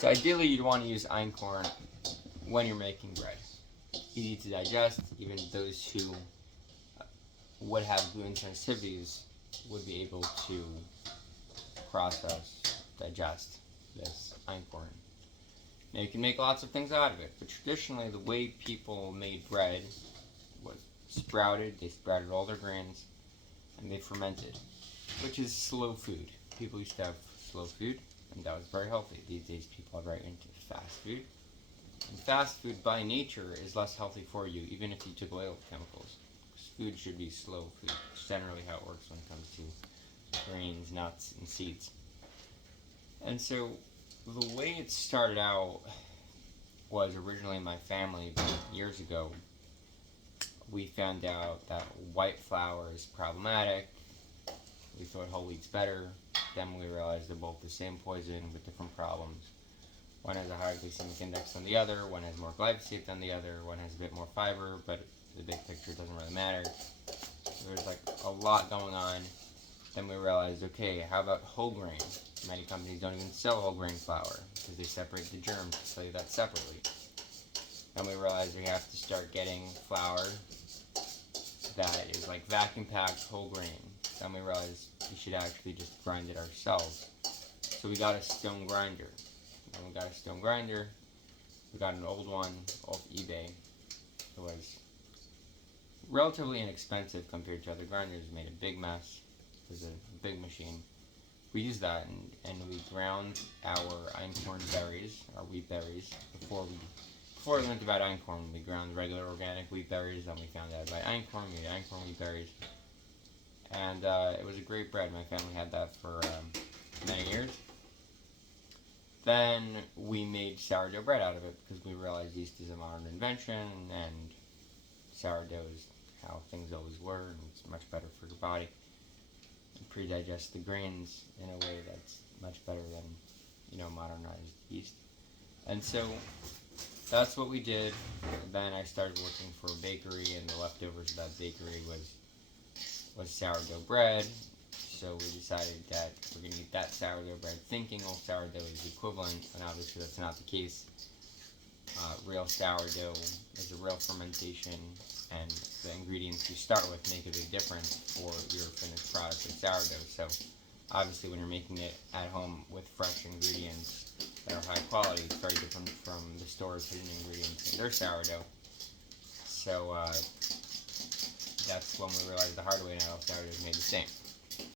So ideally, you'd want to use einkorn when you're making bread. Easy to digest. Even those who would have gluten sensitivities would be able to process, digest this einkorn. Now you can make lots of things out of it, but traditionally the way people made bread was sprouted. They sprouted all their grains and they fermented, which is slow food. People used to have slow food, and that was very healthy. These days people are very into fast food. And fast food by nature is less healthy for you, even if you took away all the chemicals. Food should be slow food. It's generally how it works when it comes to grains, nuts, and seeds. And so the way it started out was originally my family, but years ago, we found out that white flour is problematic. We thought whole wheat's better. Then we realized they're both the same poison with different problems. One has a higher glycemic index than the other, one has more glyphosate than the other, one has a bit more fiber, but the big picture doesn't really matter. There's like a lot going on. Then we realized, okay, how about whole grain? Many companies don't even sell whole grain flour because they separate the germ to sell you that separately. And we realized we have to start getting flour that is like vacuum packed whole grain. Then we realized we should actually just grind it ourselves. So we got a stone grinder. When we got a stone grinder, we got an old one off eBay. It was relatively inexpensive compared to other grinders. It made a big mess. It was a big machine. We used that and we ground our einkorn berries, our wheat berries, before we learned about einkorn. We ground regular organic wheat berries, then we found out about einkorn. We had einkorn wheat berries, and it was a great bread. My family had that for many years. Then we made sourdough bread out of it because we realized yeast is a modern invention, and sourdough is how things always were, and it's much better for your body. You pre-digest the grains in a way that's much better than, modernized yeast. And so that's what we did. Then I started working for a bakery, and the leftovers of that bakery was sourdough bread. So we decided that we're going to eat that sourdough bread, thinking all sourdough is equivalent, and obviously that's not the case. Real sourdough is a real fermentation, and the ingredients you start with make a big difference for your finished product of sourdough. So obviously when you're making it at home with fresh ingredients that are high quality, it's very different from the store's hidden ingredients in their sourdough. So that's when we realized the hard way, not all sourdough is made the same.